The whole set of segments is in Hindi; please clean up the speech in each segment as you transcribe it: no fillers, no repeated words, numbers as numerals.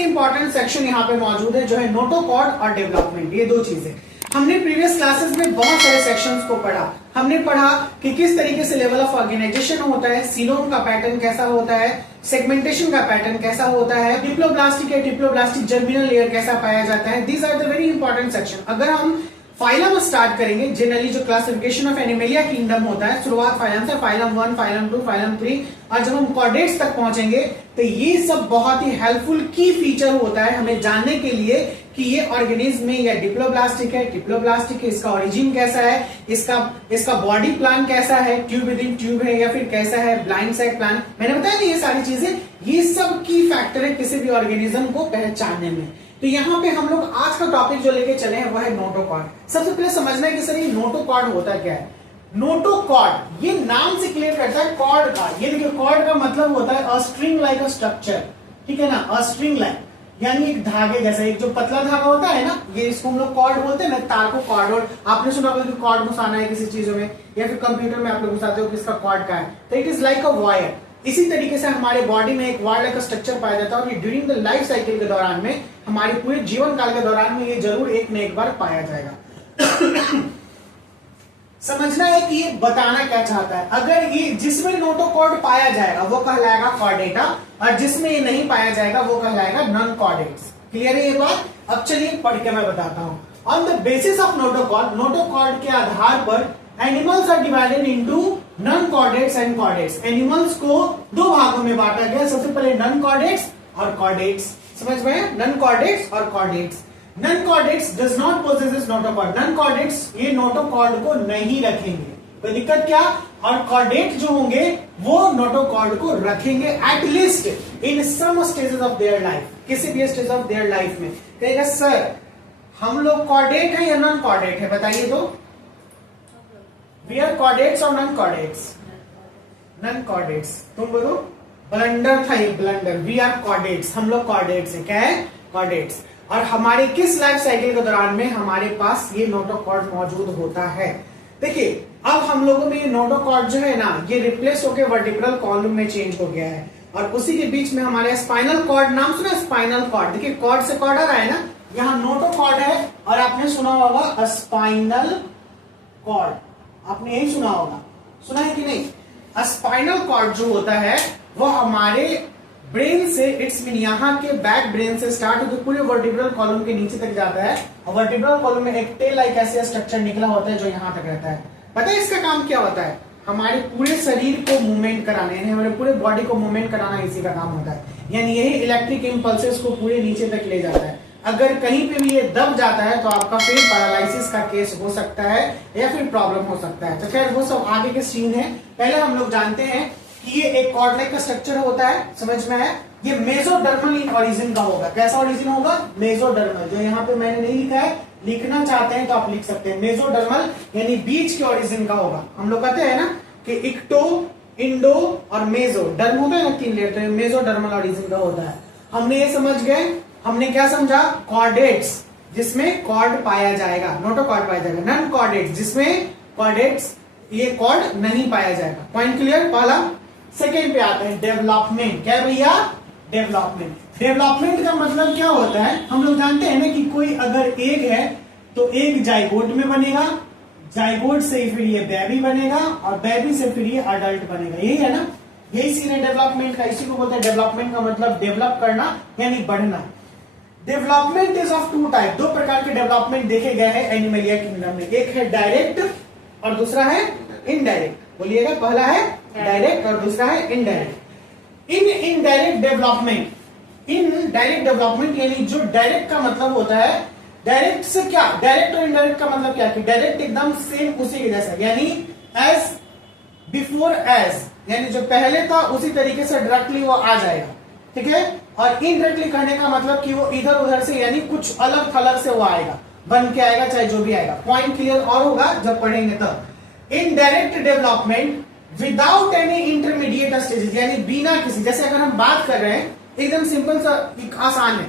सबसे इंपॉर्टेंट सेक्शन यहाँ पे मौजूद है जो है नोटोकॉर्ड और डेवलपमेंट। ये दो चीजें हमने प्रीवियस क्लासेस में बहुत सारे सेक्शंस को पढ़ा। हमने पढ़ा कि किस तरीके से लेवल ऑफ ऑर्गेनाइजेशन होता है, सीलोम का पैटर्न कैसा होता है, सेगमेंटेशन का पैटर्न कैसा होता है, डिप्लोब्लास्टिक या डिप्लोब्लास्टिक जर्मिनल लेयर कैसा पाया जाता है। These are the very important section. अगर हम फाइलम स्टार्ट करेंगे, जनरली जो क्लासिफिकेशन ऑफ एनिमेलिया किंगडम होता है, शुरुआत फाइलम से, फाइलम 1, फाइलम 2, फाइलम 3, और जब हम कॉर्डेट्स तक पहुंचेंगे तो ये सब बहुत ही हेल्पफुल की फीचर होता है हमें जानने के लिए कि ये ऑर्गेनिज्म में या डिप्लोब्लास्टिक है, ट्रिप्लोब्लास्टिक है, इसका ओरिजिन कैसा है, इसका बॉडी प्लान कैसा है, ट्यूब विद इन ट्यूब है या फिर कैसा है, ब्लाइंड सैक प्लान। मैंने बताया ना, ये सारी चीजें, ये सब की फैक्टर है किसी भी ऑर्गेनिज्म को पहचानने में। तो यहाँ पे हम लोग आज का टॉपिक जो लेके चले हैं वो है नोटोकॉर्ड। सबसे पहले समझना है कि सर ये नोटोकॉर्ड होता क्या है। नोटोकॉर्ड ये नाम से क्लियर करता है कॉर्ड का। ये देखिए, कॉर्ड का मतलब होता है a string like a structure, ठीक है ना, अ स्ट्रिंग लाइक, यानी एक धागे जैसा, एक जो पतला धागा होता है ना, ये इसको हम लोग कॉर्ड बोलते हैं ना, तार को कॉर्ड। और आपने सुना होगा कि कॉर्ड घुसाना है किसी चीजों में, या फिर कंप्यूटर में आप लोग घुसाते हो कि इसका कॉर्ड का है, तो it is like a wire. इसी तरीके से हमारे बॉडी में एक वायर का स्ट्रक्चर पाया जाता है और ये ड्यूरिंग द लाइफ साइकिल के दौरान में, हमारे पूरे जीवन काल के दौरान में ये जरूर एक न एक बार पाया जाएगा। समझना है कि ये बताना क्या चाहता है। अगर ये जिसमें नोटोकॉर्ड पाया जाएगा वो कहलाएगा कॉर्डेटा, और जिसमें ये नहीं पाया जाएगा वो कहलाएगा नॉन कॉर्डेट्स। क्लियर है ये बात? अब चलिए पढ़ के मैं बताता हूं। On the basis of notochord, notochord के आधार पर animals are divided into non chordates and chordates. Animals को दो भागों में बांटा गया। सबसे पहले नॉन कॉर्डेट्स और कॉर्डेट्स। समझ में? नॉन कॉर्डेट्स और chordates. Non chordates does not possesses notochord. Non chordates ये नोटोकॉर्ड को नहीं रखेंगे, कोई दिक्कत क्या? और कॉर्डेट जो होंगे वो नोटोकॉर्ड को रखेंगे at least in some stages of their life. किसी भी स्टेज ऑफ देयर लाइफ में कहेगा सर हम लोग कॉर्डेट है या नॉन कॉर्डेट है, बताइए तो। वी आर कॉर्डेट्स और नॉन कॉर्डेट्स? Non chordates. तुम बोलो, ब्लंडर था ये, ब्लंडर। वी आर कॉर्डेट्स, हम लोग कॉर्डेट्स है। क्या है? कॉर्डेट्स। और हमारे किस लाइफ साइकिल के दौरान में हमारे पास ये नोटोकॉर्ड मौजूद होता है? देखिए, अब हम लोगों में ये नोटोकॉर्ड जो है ना, ये रिप्लेस होकर वर्टिब्रल कॉलम में चेंज हो गया है, और उसी के बीच में हमारे स्पाइनल कॉर्ड, नाम सुना? Spinal cord. देखिए, कॉर्ड से कॉर्ड आ रहा है ना, यहाँ नोटोकॉर्ड है, और आपने सुना होगा स्पाइनल कॉर्ड। आपने यही सुना होगा, सुना है कि नहीं? स्पाइनल कॉर्ड जो होता है वो हमारे ब्रेन से, इट्स मीन यहाँ के बैक ब्रेन से स्टार्ट होकर पूरे वर्टिब्रल कॉलम के नीचे तक जाता है, और वर्टिब्रल कॉलम में एक टेल लाइक ऐसे स्ट्रक्चर निकला होता है जो यहाँ तक रहता है। पता है इसका काम क्या होता है? हमारे पूरे शरीर को मूवमेंट कराने, यानी हमारे पूरे बॉडी को मूवमेंट कराना इसी का काम होता है। यानी यही इलेक्ट्रिक इंपल्सेस को पूरे नीचे तक ले जाता है। अगर कहीं पे भी ये दब जाता है तो आपका फिर पैरालिसिस का केस हो सकता है या फिर प्रॉब्लम हो सकता है। तो खैर वो सब आगे के सीन है। पहले हम लोग जानते हैं कि ये एक कॉर्ड लाइक का स्ट्रक्चर होता है, समझ में है? ये मेसोडर्मल इन ओरिजिन का होगा। कैसा ओरिजिन होगा? मेसोडर्मल। जो यहाँ पे मैंने नहीं लिखा है, लिखना चाहते हैं तो आप लिख सकते हैं। मेसोडर्मल यानी बीच के ओरिजिन का होगा। हम लोग कहते हैं ना कि इक्टो, इंडो और मेसो, डर्म होता है ना 3 लेयर, तो मेसोडर्मल ओरिजिन का होता है। हमने ये समझ गए। हमने क्या समझा? कॉर्डेट्स जिसमें कॉर्ड पाया जाएगा, नोटोकॉर्ड पाया जाएगा। नॉन कॉर्डेट्स जिसमें कॉर्डेट्स ये कॉर्ड नहीं पाया जाएगा। Point clear? पहला। सेकेंड पे आते हैं डेवलपमेंट। क्या भैया? डेवलपमेंट। डेवलपमेंट का मतलब क्या होता है? हम लोग जानते हैं ना कि कोई अगर एग है तो एग जाइगोट में बनेगा, जाइगोट से फिर ये बेबी बनेगा, और बेबी से फिर ये अडल्ट बनेगा। यही है ना? यही सीन है डेवलपमेंट का। इसी को बोलते हैं डेवलपमेंट का मतलब डेवलप करना यानी बढ़ना। Development is of 2 type. 2 प्रकार के डेवलपमेंट देखे गए हैं एनिमलिया किंगडम में। एक है डायरेक्ट और दूसरा है इनडायरेक्ट। बोलिएगा, पहला है डायरेक्ट और दूसरा है इनडायरेक्ट। इनडायरेक्ट डेवलपमेंट यानी जो डायरेक्ट का मतलब होता है, डायरेक्ट से क्या, डायरेक्ट और इनडायरेक्ट का मतलब क्या कि डायरेक्ट एकदम सेम उसी के जैसा, यानी एज बिफोर एज, यानी जो पहले था उसी तरीके से डायरेक्टली वो आ जाएगा। ठीक है? और इनडायरेक्टली कहने का मतलब कि वो इधर उधर से यानी कुछ अलग थलग से वो आएगा, बन के आएगा, चाहे जो भी आएगा। पॉइंट क्लियर और होगा जब पढ़ेंगे तब। Indirect development without any intermediate stages, यानी बिना किसी, जैसे अगर हम बात कर रहे हैं एकदम सिंपल सा, आसान है।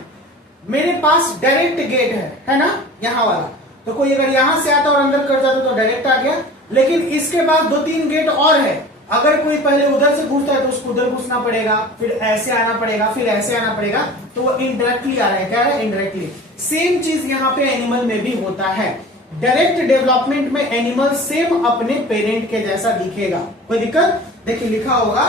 मेरे पास डायरेक्ट गेट है ना, यहाँ वाला, तो कोई अगर यहां से आता और अंदर कर जाता तो डायरेक्ट आ गया। लेकिन इसके बाद 2-3 गेट और है, अगर कोई पहले उधर से घुसता है तो उसको उधर घुसना पड़ेगा, फिर ऐसे आना पड़ेगा, फिर ऐसे आना पड़ेगा, तो वो इनडायरेक्टली आ रहा है। क्या है? इनडायरेक्टली। सेम चीज यहाँ पे एनिमल में भी होता है। डायरेक्ट डेवलपमेंट में एनिमल सेम अपने पेरेंट के जैसा दिखेगा। कोई दिक्कत? देखिए लिखा होगा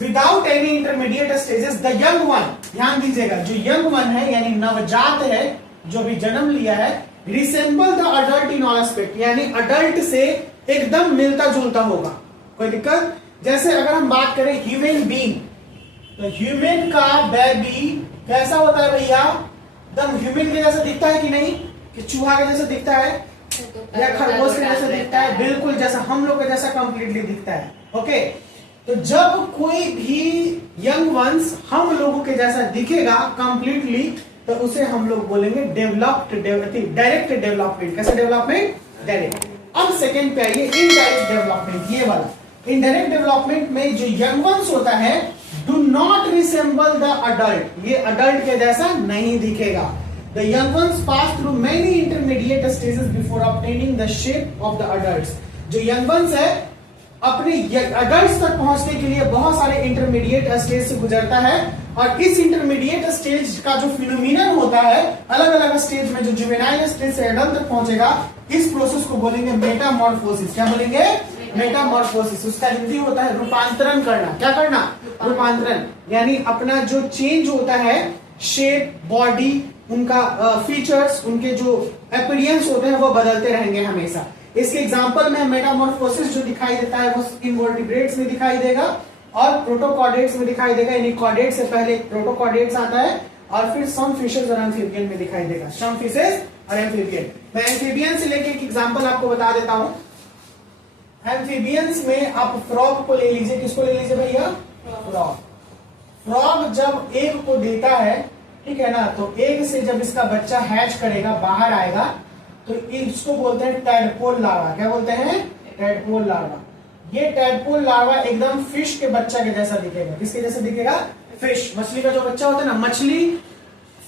without any intermediate stages the young one, ध्यान दीजिएगा, जो यंग वन है यानी नवजात है, जो भी जन्म लिया है, resemble the adult in all aspect, यानी अडल्ट से एकदम मिलता जुलता होगा। कोई दिक्कत? जैसे अगर हम बात करें ह्यूमन बीइंग, तो ह्यूमन का बेबी कैसा होता है भैया? एकदम ह्यूमन के जैसा दिखता है कि नहीं? कि चूहा के जैसा दिखता है या खरगोश के जैसा दिखता है? बिल्कुल जैसा हम लोग के जैसा कंप्लीटली दिखता है। ओके, तो जब कोई भी यंग वंस हम लोगों के जैसा दिखेगा कंप्लीटली, तो उसे हम लोग बोलेंगे डेवलप्ड, डायरेक्ट डेवलपमेंट। कैसे डेवलपमेंट? डायरेक्ट। अब सेकेंड पे आइए इनडायरेक्ट डेवलपमेंट, ये वाला। इनडायरेक्ट डेवलपमेंट में जो यंग वंस होता है do not resemble the adult, ये अडल्ट के जैसा नहीं दिखेगा। The young ones pass through many intermediate stages before obtaining the shape of the adults. जो young ones है अपने adults तक पहुंचने के लिए बहुत सारे intermediate stage से गुजरता है, और इस intermediate stage का जो फिनोमिनन होता है अलग अलग स्टेज में, जो जुवेनाइल स्टेज से एडल्ट तक पहुंचेगा, इस प्रोसेस को बोलेंगे मेटामॉर्फोसिस। क्या बोलेंगे? मेटामॉर्फोसिस। उसका हिंदी होता है रूपांतरण करना। क्या करना? रूपांतरण, यानी अपना जो चेंज होता है शेप, बॉडी, उनका फीचर्स, उनके जो अपीयरेंस होते हैं वो बदलते रहेंगे हमेशा। इसके एग्जांपल में मेटामॉर्फोसिस जो दिखाई देता है वो इनवर्टिब्रेट्स में दिखाई देगा और प्रोटोकॉर्डेट्स में दिखाई देगा, यानी कॉर्डेट्स से पहले प्रोटोकॉर्डेट्स आता है और फिर सम फिशेस और एम्फीबियन में दिखाई देगा। सम फिशेस और एम्फीबियन। मैं एम्फीबियन से लेके एक एग्जांपल आपको बता देता हूं। एम्फीबियंस में आप फ्रॉग को ले लीजिए। किसको ले लीजिए भैया? फ्रॉग। फ्रॉग जब एग को देता है, ठीक है ना, तो एग से जब इसका बच्चा हैच करेगा, बाहर आएगा, तो इसको बोलते हैं टैडपोल लार्वा। क्या बोलते हैं? Tadpole larva. ये टैडपोल लार्वा एकदम फिश के बच्चा के जैसा दिखेगा। किसके जैसा दिखेगा? फिश, मछली का जो बच्चा होता है ना, मछली,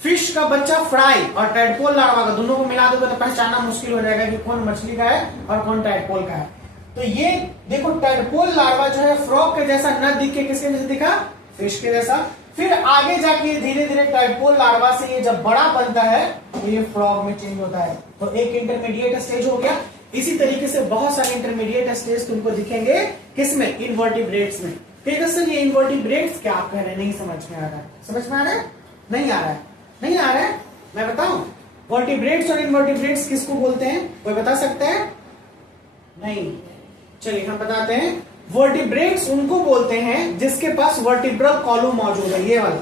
फिश का बच्चा फ्राई और टैडपोल लार्वा का, दोनों को मिला दोगे तो पहचानना मुश्किल हो जाएगा कि कौन मछली का है और कौन टैडपोल का है। तो ये देखो टैडपोल लार्वा जो है फ्रॉग के जैसा न दिख के किसके जैसा दिखा? फिश के जैसा। फिर आगे जाके धीरे धीरे टैडपोल लार्वा से ये जब बड़ा बनता है तो ये फ्रॉग में चेंज होता है। तो एक इंटरमीडिएट स्टेज हो गया। इसी तरीके से बहुत सारे इंटरमीडिएट स्टेज तुमको दिखेंगे किसमें? इनवर्टिब्रेट्स में। ठीक है सर, ये इनवर्टिब्रेट्स क्या आप कह रहे हैं? नहीं समझ में आ रहा है? समझ में आ रहा है? नहीं आ रहा है? नहीं आ रहा है? मैं बताऊं वर्टिब्रेट्स और इनवर्टिब्रेट्स किसको बोलते हैं? कोई बता सकता है? नहीं, चलिए हम बताते हैं। वर्टिब्रेट्स उनको बोलते हैं जिसके पास वर्टिब्रल कॉलम मौजूद है, ये वाला,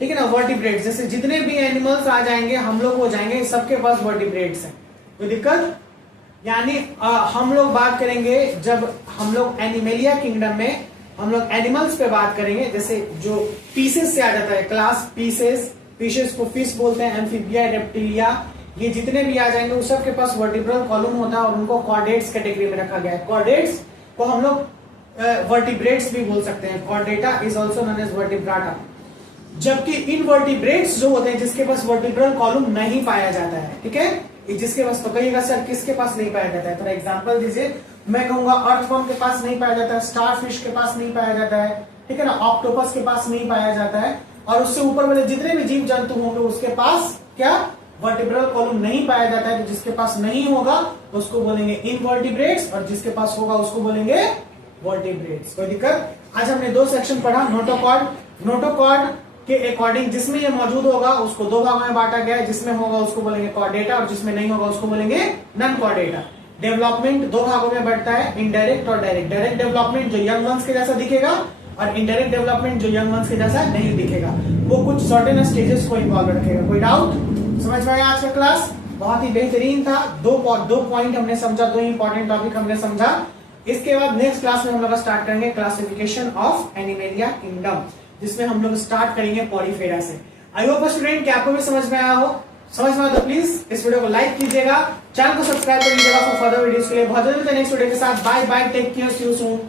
ठीक है ना। वर्टिब्रेट्स जैसे जितने भी एनिमल्स आ जाएंगे, हम लोग हो जाएंगे, सबके पास वर्टिब्रेट्स हैं। कोई दिक्कत? यानी हम लोग बात करेंगे जब हम लोग एनिमेलिया किंगडम में हम लोग एनिमल्स पे बात करेंगे, जैसे जो पीसेस से आ जाता है क्लास पीसेस, फिशेस को फिश बोलते हैं, एम्फीबिया, रेप्टिलिया, ये जितने भी आ जाएंगे उस सबके पास वर्टिब्रल कॉलम होता है और उनको कॉर्डेट्स कैटेगरी में रखा गया है। कॉर्डेट्स को हम लोग वर्टिब्रेट्स भी बोल सकते हैं। Chordata is also known as Vertebrata. जबकि इनवर्टिब्रेट्स जो होते हैं जिसके पास वर्टिब्रल कॉलम नहीं पाया जाता है, ठीक है, जिसके पास, तो कहिएगा सर किसके पास नहीं पाया जाता है? थोड़ा एग्जांपल दीजिए। मैं कहूंगा अर्थवर्म के पास नहीं पाया जाता है, स्टारफिश के पास नहीं पाया जाता है, ठीक है ना, ऑक्टोपस के पास नहीं पाया जाता है, और उससे ऊपर वाले जितने भी जीव जंतु होंगे उसके पास क्या वर्टिब्रल कॉलम नहीं पाया जाता है। तो जिसके पास नहीं होगा तो उसको बोलेंगे इनवर्टिब्रेट्स और जिसके पास होगा उसको बोलेंगे वर्टिब्रेट्स। कोई दिक्कत? आज हमने दो सेक्शन पढ़ा, नोटोकॉर्ड, नोटोकॉर्ड के अकॉर्डिंग जिसमें ये मौजूद होगा उसको दो भागों में बांटा गया है, जिसमें होगा उसको बोलेंगे कॉर्डेटा और जिसमें नहीं होगा उसको बोलेंगे नॉन कॉर्डेटा। डेवलपमेंट दो भागों में बढ़ता है, इनडायरेक्ट और डायरेक्ट। डायरेक्ट डेवलपमेंट जो यंग वंस के जैसा दिखेगा और इनडायरेक्ट डेवलपमेंट जो यंग वंस के जैसा नहीं दिखेगा, वो कुछ सर्टेन स्टेजेस को इन्वॉल्व रखेगा। कोई डाउट? समझ में आया आज का क्लास? बहुत ही बेहतरीन था। दो पॉइंट हमने समझा, दो इंपॉर्टेंट टॉपिक हमने समझा। इसके बाद नेक्स्ट क्लास में हम लोग स्टार्ट करेंगे क्लासिफिकेशन ऑफ एनिमेलिया किंगडम, जिसमें हम लोग स्टार्ट करेंगे पॉलीफेरा से। आई होप स्टूडेंट कि आपको भी समझ में आया हो। समझ में आया तो प्लीज इस वीडियो को लाइक कीजिएगा, चैनल को सब्सक्राइब कर लीजिएगा फॉर फर्दर वीडियोस के लिए। बहुत जल्दी नेक्स्ट वीडियो के साथ। Bye bye, take care, see you soon.